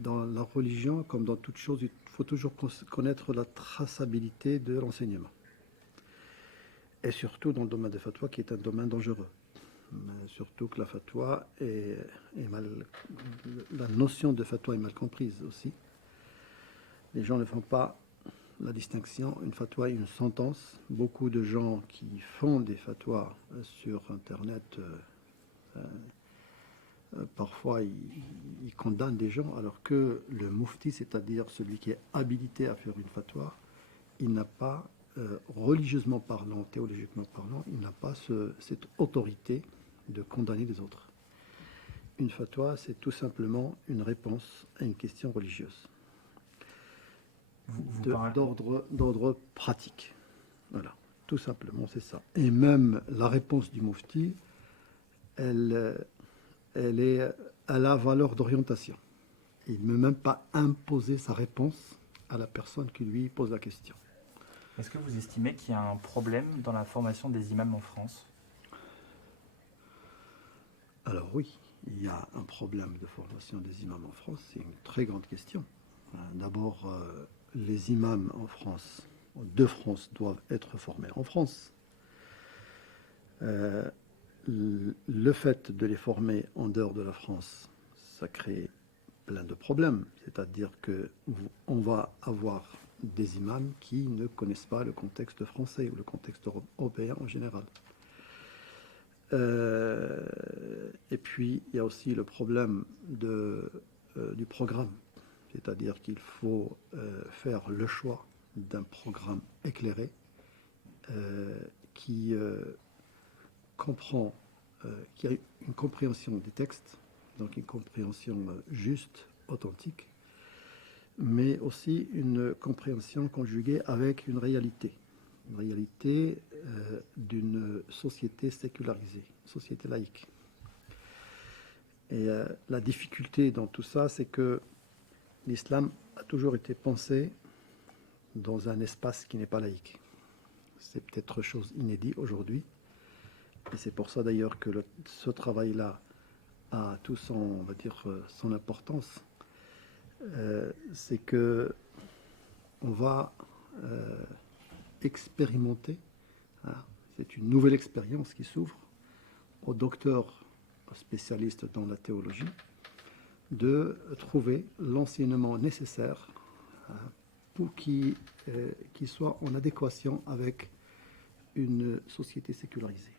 dans la religion, comme dans toute chose, il faut toujours connaître la traçabilité de l'enseignement. Et surtout dans le domaine des fatwas, qui est un domaine dangereux. Mais surtout que la fatwa la notion de fatwa est mal comprise aussi. Les gens ne font pas la distinction. Une fatwa est une sentence. Beaucoup de gens qui font des fatwas sur Internet, parfois ils condamnent des gens, alors que le mufti, c'est-à-dire celui qui est habilité à faire une fatwa, il n'a pas, religieusement parlant, théologiquement parlant, il n'a pas cette autorité de condamner les autres. Une fatwa, c'est tout simplement une réponse à une question religieuse. D'ordre pratique. Voilà, tout simplement, c'est ça. Et même la réponse du mufti, elle a la valeur d'orientation. Il ne peut même pas imposer sa réponse à la personne qui lui pose la question. Est-ce que vous estimez qu'il y a un problème dans la formation des imams en France? Alors oui, il y a un problème de formation des imams en France, c'est une très grande question. D'abord, les imams en France, de France, doivent être formés en France. Le fait de les former en dehors de la France, ça crée plein de problèmes. C'est-à-dire qu'on va avoir des imams qui ne connaissent pas le contexte français ou le contexte européen en général. Et puis, il y a aussi le problème du programme. C'est-à-dire qu'il faut faire le choix d'un programme éclairé qui comprend, qui a une compréhension des textes, donc une compréhension juste, authentique, mais aussi une compréhension conjuguée avec une réalité d'une société sécularisée, société laïque. Et la difficulté dans tout ça, c'est que l'islam a toujours été pensé dans un espace qui n'est pas laïque. C'est peut-être chose inédite aujourd'hui, et c'est pour ça d'ailleurs que ce travail-là a tout son, on va dire, son importance. C'est que on va expérimenter, hein, c'est une nouvelle expérience qui s'ouvre aux docteurs spécialistes dans la théologie de trouver l'enseignement nécessaire pour qu'il soit en adéquation avec une société sécularisée.